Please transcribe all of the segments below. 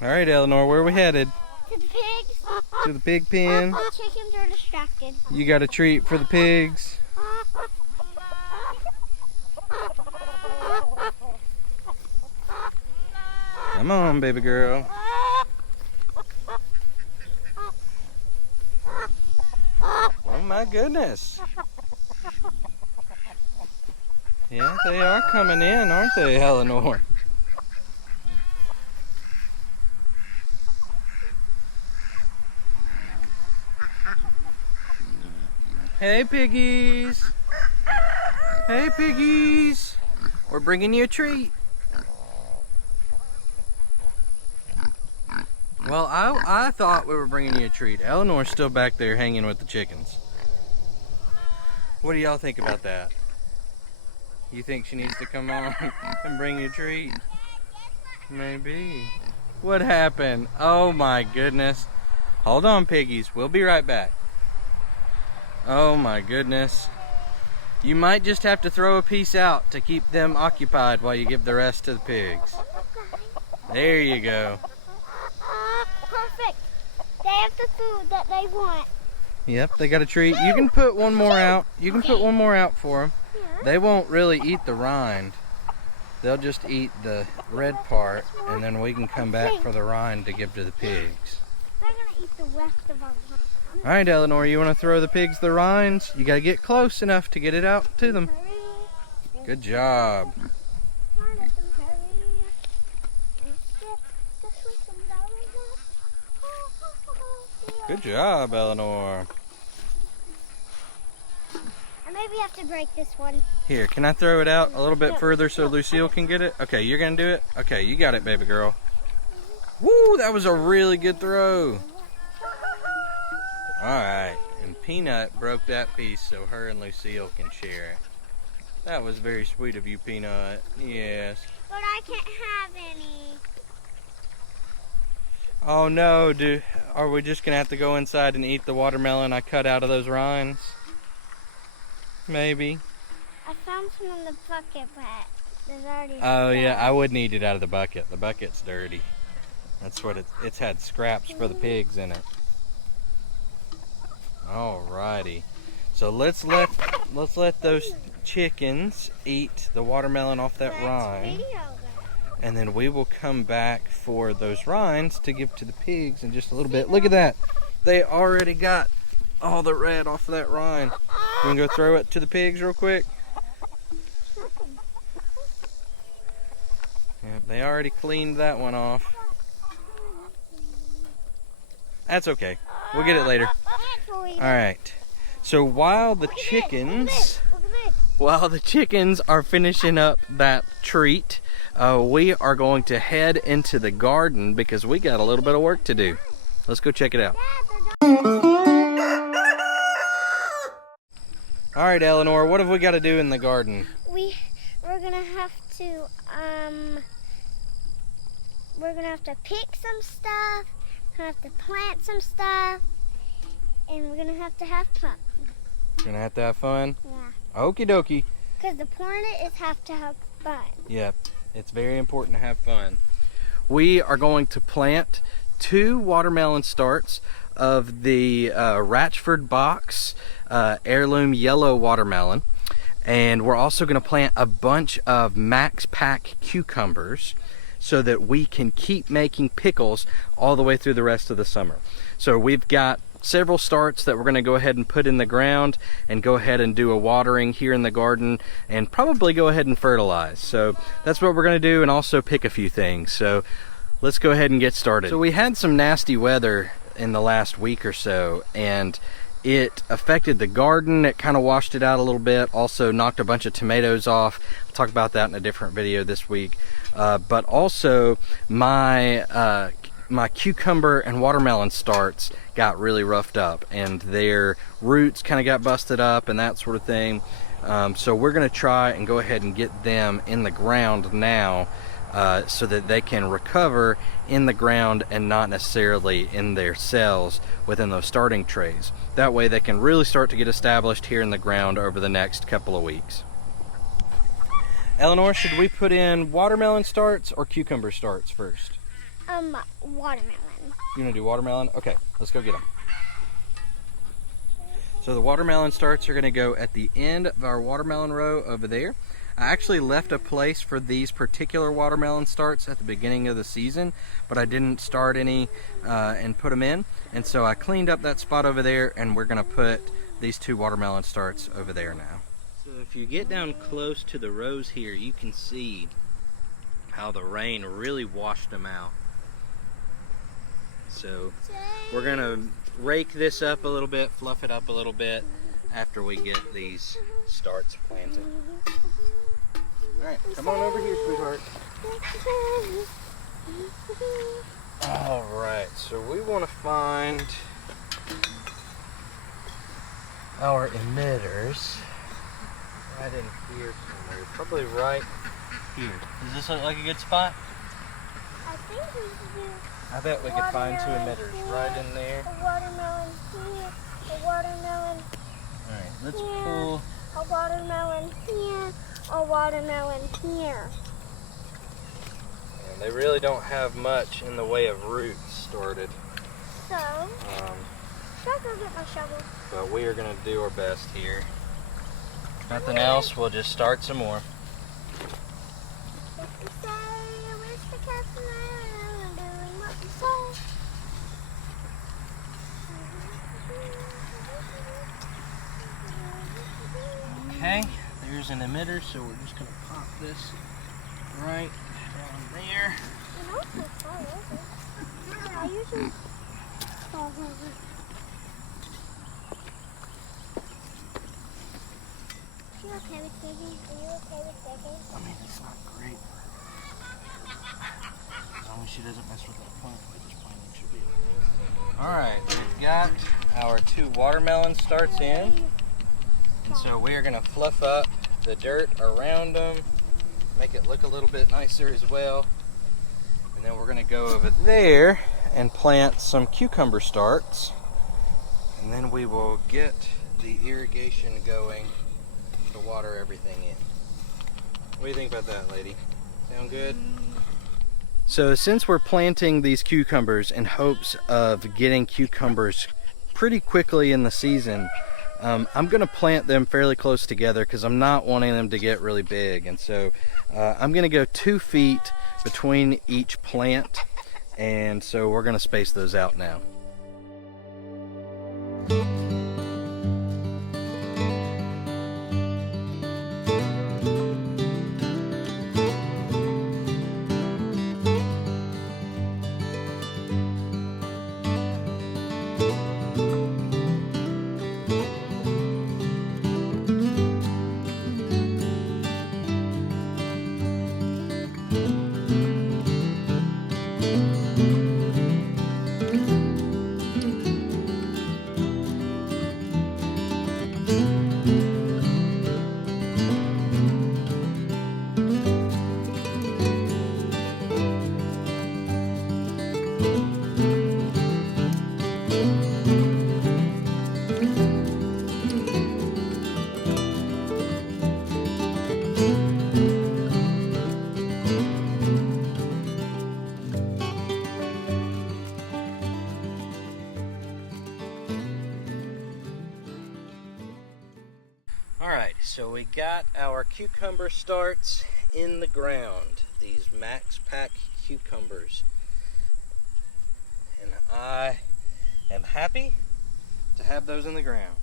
All right, Eleanor, where are we headed? To the pigs. To the pig pen. The chickens are distracted. You got a treat for the pigs. Come on, baby girl. Oh my goodness. Yeah, they are coming in, aren't they, Eleanor? Hey, piggies. Hey, piggies. We're bringing you a treat. Well, I thought we were bringing you a treat. Eleanor's still back there hanging with the chickens. What do y'all think about that? You think she needs to come on and bring you a treat? Maybe. What happened? Oh my goodness. Hold on, piggies. We'll be right back. Oh my goodness. You might just have to throw a piece out to keep them occupied while you give the rest to the pigs. There you go. Perfect. They have the food that they want. Yep, they got a treat. You can put one more out. You can put one more out for them. They won't really eat the rind. They'll just eat the red part, and then we can come back for the rind to give to the pigs. They're gonna eat the rest of our rind. All right, Eleanor, you want to throw the pigs the rinds? You got to get close enough to get it out to them. Good job. Good job, Eleanor. I maybe have to break this one. Here, can I throw it out a little bit further so Lucille can get it? Okay, you're going to do it? Okay, you got it, baby girl. Woo, that was a really good throw. Alright, and Peanut broke that piece so her and Lucille can share it. That was very sweet of you, Peanut. Yes. But I can't have any. Oh no, are we just going to have to go inside and eat the watermelon I cut out of those rinds? Maybe. I found some in the bucket, but there's already... Oh yeah, I wouldn't eat it out of the bucket. The bucket's dirty. That's what it's had scraps for the pigs in it. Alrighty, so let's let those chickens eat the watermelon off that rind, and then we will come back for those rinds to give to the pigs in just a little bit. Look at that, they already got all the red off of that rind. You wanna go throw it to the pigs real quick? Yeah, they already cleaned that one off. That's okay, we'll get it later. Alright, so while the chickens are finishing up that treat, we are going to head into the garden because we got a little bit of work to do. Let's go check it out. Alright, Eleanor, what have we got to do in the garden? We're gonna have to pick some stuff, we're gonna have to plant some stuff, and we're gonna have fun. Gonna have to have fun? Yeah. Okie dokie. Because the point is have to have fun. Yep, it's very important to have fun. We are going to plant 2 watermelon starts of the Ratchford Box heirloom yellow watermelon. And we're also gonna plant a bunch of Max Pack cucumbers so that we can keep making pickles all the way through the rest of the summer. So we've got several starts that we're going to go ahead and put in the ground and go ahead and do a watering here in the garden and probably go ahead and fertilize. So that's what we're going to do, and also pick a few things. So let's go ahead and get started. So we had some nasty weather in the last week or so, and it affected the garden. It kind of washed it out a little bit, also knocked a bunch of tomatoes off. I'll talk about that in a different video this week. But also my cucumber and watermelon starts got really roughed up, and their roots kind of got busted up and that sort of thing. So we're going to try and go ahead and get them in the ground now, so that they can recover in the ground and not necessarily in their cells within those starting trays. That way they can really start to get established here in the ground over the next couple of weeks. Eleanor, should we put in watermelon starts or cucumber starts first? Watermelon. You want to do watermelon? Okay, let's go get them. So the watermelon starts are going to go at the end of our watermelon row over there. I actually left a place for these particular watermelon starts at the beginning of the season, but I didn't start any and put them in. And so I cleaned up that spot over there, and we're going to put these 2 watermelon starts over there now. So if you get down close to the rows here, you can see how the rain really washed them out. So we're going to rake this up a little bit, fluff it up a little bit after we get these starts planted. Alright, come on over here, sweetheart. Alright, so we want to find our emitters right in here somewhere. Probably right here. Does this look like a good spot? I think we should do. I bet we could find 2 emitters here, right in there. A watermelon here, a watermelon Alright, let's here, pull. a watermelon here, a watermelon here. And they really don't have much in the way of roots started. So, should I go get my shovel? But we are going to do our best here. Nothing else, we'll just start some more. What you say? Where's the captain? I'm doing what you say. Okay, there's an emitter, so we're just going to pop this right down there. And also fall over. I usually fall over. You okay with digging? Are you okay with digging? I mean, it's not great. As long as she doesn't mess with that plant, this plant should be okay. Alright, we've got our 2 watermelon starts in. And so we are going to fluff up the dirt around them, make it look a little bit nicer as well. And then we're going to go over there and plant some cucumber starts. And then we will get the irrigation going to water everything in. What do you think about that, lady? Sound good? So since we're planting these cucumbers in hopes of getting cucumbers pretty quickly in the season, I'm going to plant them fairly close together because I'm not wanting them to get really big. And so I'm going to go 2 feet between each plant, and so we're going to space those out now. Alright, so we got our cucumber starts in the ground, these Max Pack cucumbers. And I am happy to have those in the ground.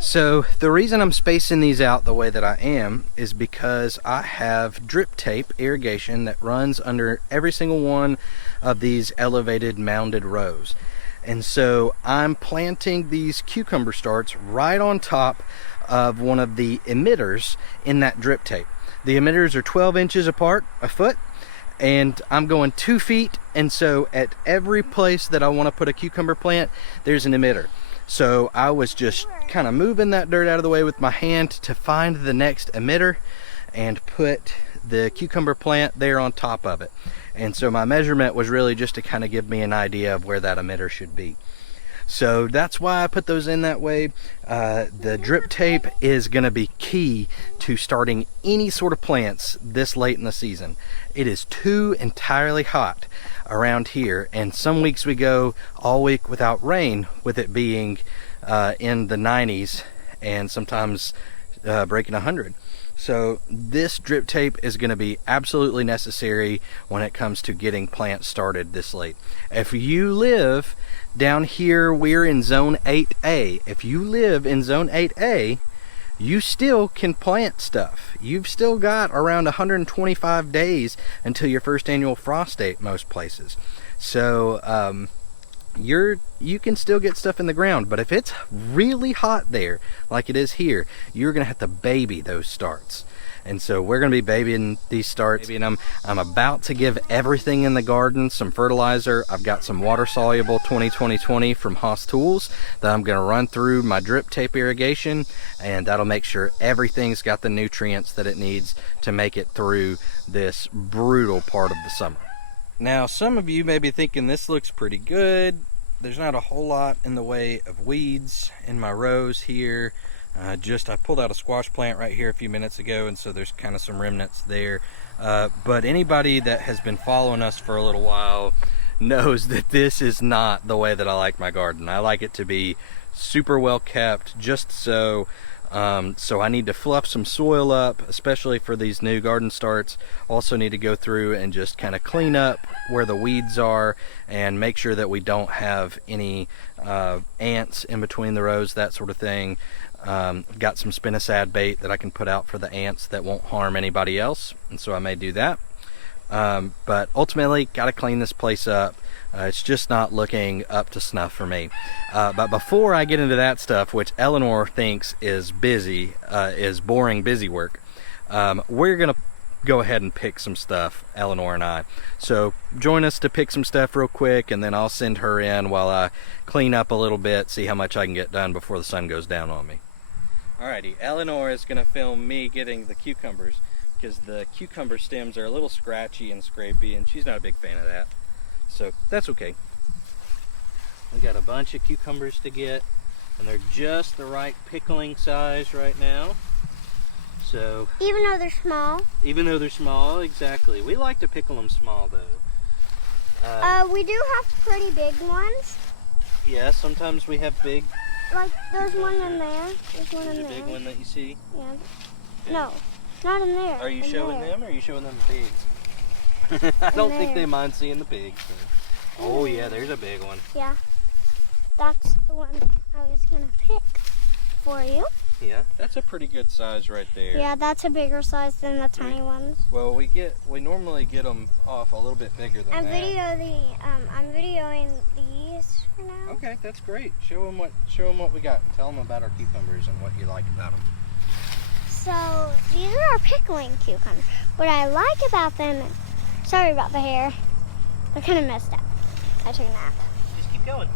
So the reason I'm spacing these out the way that I am is because I have drip tape irrigation that runs under every single one of these elevated mounded rows. And so I'm planting these cucumber starts right on top of one of the emitters in that drip tape. The emitters are 12 inches apart, a foot, and I'm going 2 feet, and so at every place that I want to put a cucumber plant, there's an emitter. So I was just kind of moving that dirt out of the way with my hand to find the next emitter and put the cucumber plant there on top of it. And so my measurement was really just to kind of give me an idea of where that emitter should be. So that's why I put those in that way. The drip tape is going to be key to starting any sort of plants this late in the season. It is too entirely hot around here, and some weeks we go all week without rain, with it being in the 90s and sometimes breaking 100. So this drip tape is going to be absolutely necessary when it comes to getting plants started this late. If you live down here, we're in zone 8A. If you live in zone 8A, you still can plant stuff. You've still got around 125 days until your first annual frost date most places. So you can still get stuff in the ground, but if it's really hot there like it is here, you're gonna have to baby those starts. And so we're gonna be babying these starts. I'm about to give everything in the garden some fertilizer. I've got some water soluble 20-20-20 from Haas Tools that I'm gonna run through my drip tape irrigation, and that'll make sure everything's got the nutrients that it needs to make it through this brutal part of the summer. Now, some of you may be thinking this looks pretty good. There's not a whole lot in the way of weeds in my rows here. I pulled out a squash plant right here a few minutes ago, and so there's kind of some remnants there. But anybody that has been following us for a little while knows that this is not the way that I like my garden. I like it to be super well kept, just so. So I need to fluff some soil up, especially for these new garden starts. Also need to go through and just kind of clean up where the weeds are and make sure that we don't have any ants in between the rows, that sort of thing. Got some spinosad bait that I can put out for the ants that won't harm anybody else, and so I may do that. But ultimately, got to clean this place up. It's just not looking up to snuff for me. But before I get into that stuff, which Eleanor thinks is boring busy work, we're gonna go ahead and pick some stuff, Eleanor and I. So join us to pick some stuff real quick, and then I'll send her in while I clean up a little bit, see how much I can get done before the sun goes down on me. Alrighty, Eleanor is gonna film me getting the cucumbers, because the cucumber stems are a little scratchy and scrapey, and she's not a big fan of that. So that's okay. We got a bunch of cucumbers to get, and they're just the right pickling size right now. So even though they're small? Even though they're small, exactly. We like to pickle them small though. We do have pretty big ones. Yeah, sometimes we have big. Like there's one in there. There's one in there. There's a big one that you see? Yeah. No, not in there. Are you showing them, or are you showing them the pigs? I don't think they mind seeing the pigs. So. Oh yeah, there's a big one. Yeah, that's the one I was gonna pick for you. Yeah, that's a pretty good size right there. Yeah, that's a bigger size than the tiny ones. Well, we normally get them off a little bit bigger than I'm that. I'm videoing these for now. Okay, that's great. Show them what we got. Tell them about our cucumbers and what you like about them. So these are our pickling cucumbers. What I like about them. Sorry about the hair. They're kind of messed up. I took a nap. Just keep going.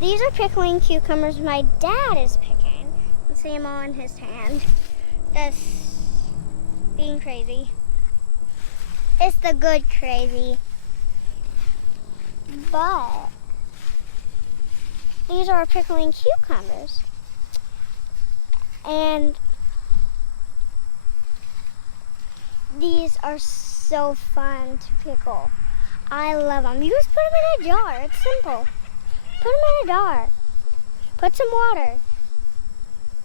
These are pickling cucumbers my dad is picking. You can see him on his hand. That's being crazy. It's the good crazy. But these are pickling cucumbers. And these are so fun to pickle. I love them. You just put them in a jar. It's simple. Put them in a jar. Put some water.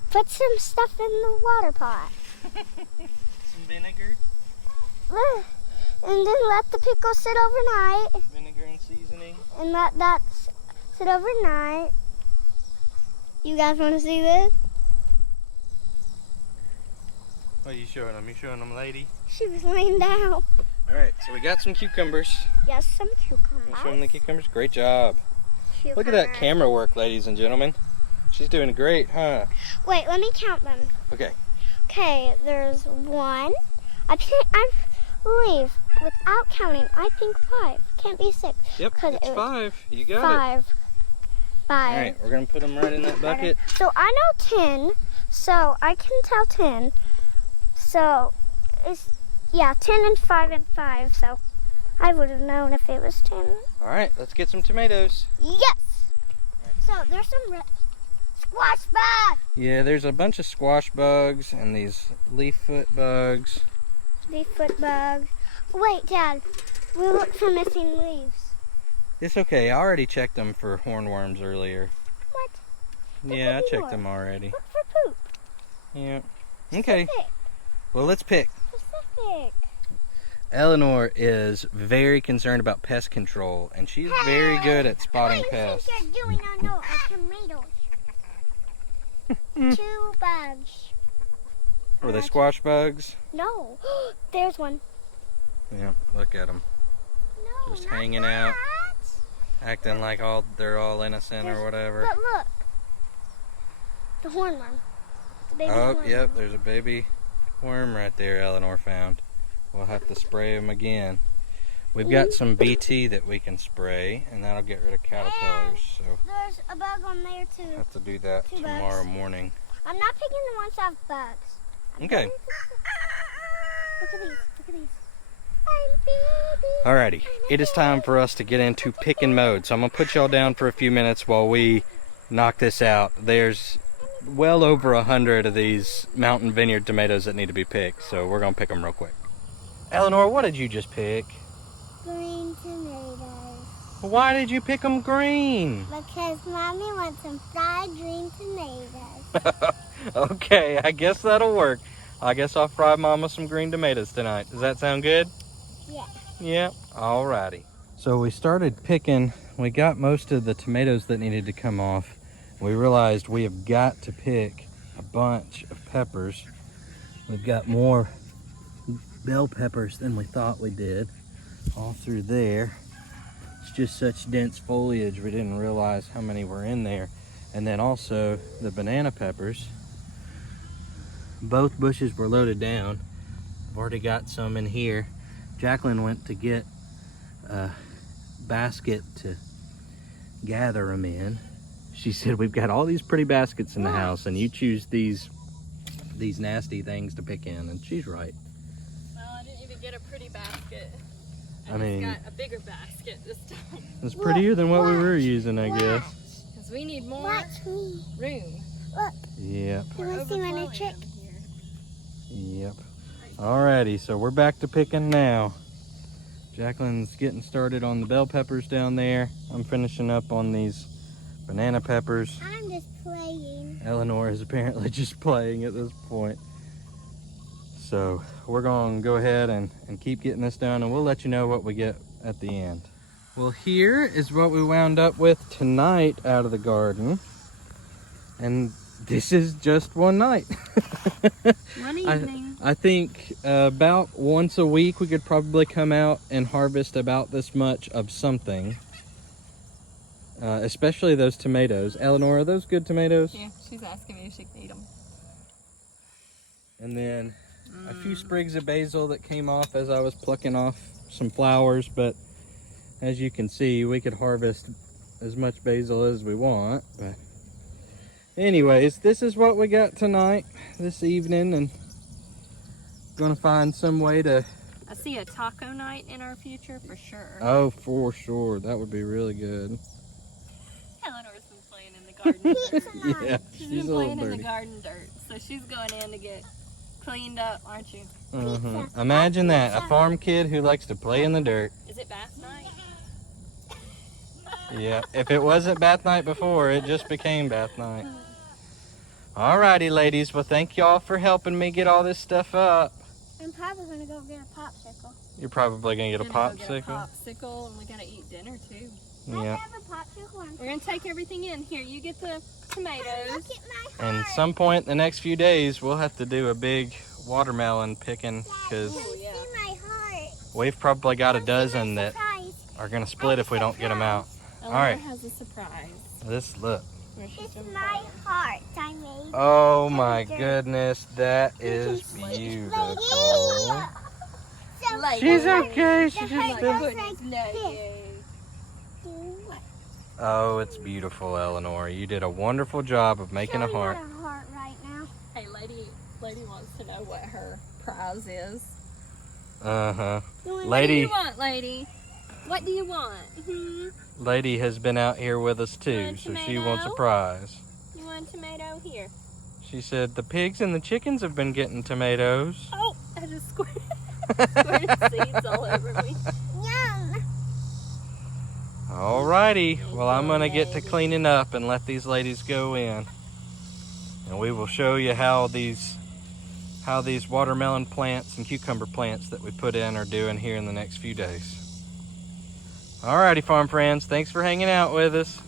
Put some stuff in the water pot. Some vinegar. And then let the pickle sit overnight. Vinegar and seasoning. And let that sit overnight. You guys want to see this? What are you showing them? You showing them, lady? She was laying down. All right, so we got some cucumbers. Yes, some cucumbers. You show them the cucumbers? Great job. Cucumbers. Look at that camera work, ladies and gentlemen. She's doing great, huh? Wait, let me count them. Okay. Okay, there's one. I believe, without counting, I think 5. Can't be 6. Yep, it's 5. You got it. 5. All right, we're going to put them right in that bucket. So I know 10, so I can tell 10. So it's, yeah, 10 and 5 and 5, so I would have known if it was 10. All right, let's get some tomatoes. Yes! So there's some squash bugs. Yeah, there's a bunch of squash bugs and these leaf foot bugs. Leaf foot bugs. Wait, Dad. We looked for missing leaves. It's okay. I already checked them for hornworms earlier. What? Yeah, I checked them already. Look for poop. Yeah. Okay. Specific. Well, let's pick. Specific. Eleanor is very concerned about pest control, and she's very good at spotting pests. What do you think you're doing on tomatoes? 2 bugs. Were they squash bugs? No. There's one. Yeah, look at them. No, Just not hanging that. out. Acting like they're all innocent or whatever. But look. The hornworm. The baby Oh, hornworm. yep, there's a baby worm right there Eleanor found. We'll have to spray them again. We've got some BT that we can spray, and that'll get rid of caterpillars. So There's a bug on there too. we'll have to do that 2 tomorrow bugs. morning. I'm not picking the ones that have bugs. Okay. Look at these. Look at these. I'm baby. Alrighty, it is time for us to get into picking mode. So I'm gonna put y'all down for a few minutes while we knock this out. There's well over 100 of these mountain vineyard tomatoes that need to be picked, so we're gonna pick them real quick. Eleanor, what did you just pick? Green tomatoes. Why did you pick them green? Because Mommy wants some fried green tomatoes. Okay, I guess that'll work. I guess I'll fry Mama some green tomatoes tonight. Does that sound good? Yeah. Yeah, alrighty. So we started picking, we got most of the tomatoes that needed to come off. We realized we have got to pick a bunch of peppers. We've got more bell peppers than we thought we did, all through there. It's just such dense foliage, we didn't realize how many were in there. And then also the banana peppers. Both bushes were loaded down. I've already got some in here. Jacqueline went to get a basket to gather them in. She said, we've got all these pretty baskets in the house and you choose these nasty things to pick in, and she's right. Well, I didn't even get a pretty basket. I mean, got a bigger basket this time. it's prettier than what we were using, I guess. Because we need more Watch me. room. Look. Yep, You want to see my new trick? yep. Alrighty, so we're back to picking now. Jacqueline's getting started on the bell peppers down there. I'm finishing up on these banana peppers. I'm just playing. Eleanor is apparently just playing at this point. So we're going to go ahead and keep getting this done, and we'll let you know what we get at the end. Well, here is what we wound up with tonight out of the garden. And this is just one night. One evening. I think about once a week we could probably come out and harvest about this much of something. Especially those tomatoes. Eleanor, are those good tomatoes? Yeah, she's asking me if she can eat them. And then a few sprigs of basil that came off as I was plucking off some flowers, but as you can see, we could harvest as much basil as we want. But anyways, this is what we got tonight, this evening, and gonna find some way to... I see a taco night in our future for sure. Oh, for sure. That would be really good. Eleanor's been playing in the garden dirt. Yeah, She's she's been a little playing in dirty. the garden dirt. So she's going in to get cleaned up, aren't you? Uh-huh. Imagine that, a farm kid who likes to play in the dirt. Is it bath night? Yeah, if it wasn't bath night before, it just became bath night. Alrighty, ladies. Well, thank y'all for helping me get all this stuff up. I'm probably going to go get a popsicle. You're probably going to get a We're gonna go popsicle. get a popsicle, and we gotta eat dinner too. I Yeah. have a popsicle. We're gonna take everything in. Here, you get the tomatoes. Look at my heart. And some point in the next few days, we'll have to do a big watermelon picking, because Oh, yeah. See my heart. we've probably got a dozen that Surprise. are going to split if we don't get them out. Eleanor right. has a surprise. This, look. Where she's It's been my playing. heart I made. Oh my goodness, that is Lady. beautiful. So Lady. She's okay, she The just heart did. goes Goodness, no, like this. yay. Oh, it's beautiful, Eleanor. You did a wonderful job of making a Show me heart. what a heart right now. Hey, lady wants to know what her prize is. Uh-huh. You want What do Lady, you want, lady? What do you want? Hmm? Lady has been out here with us too, Want a so she wants a tomato? prize. You want a tomato? Here. She said the pigs and the chickens have been getting tomatoes. Oh, I just squirted seeds all over me. Yum. Alrighty, well I'm gonna get to cleaning up and let these ladies go in. And we will show you how these watermelon plants and cucumber plants that we put in are doing here in the next few days. Alrighty, farm friends, thanks for hanging out with us.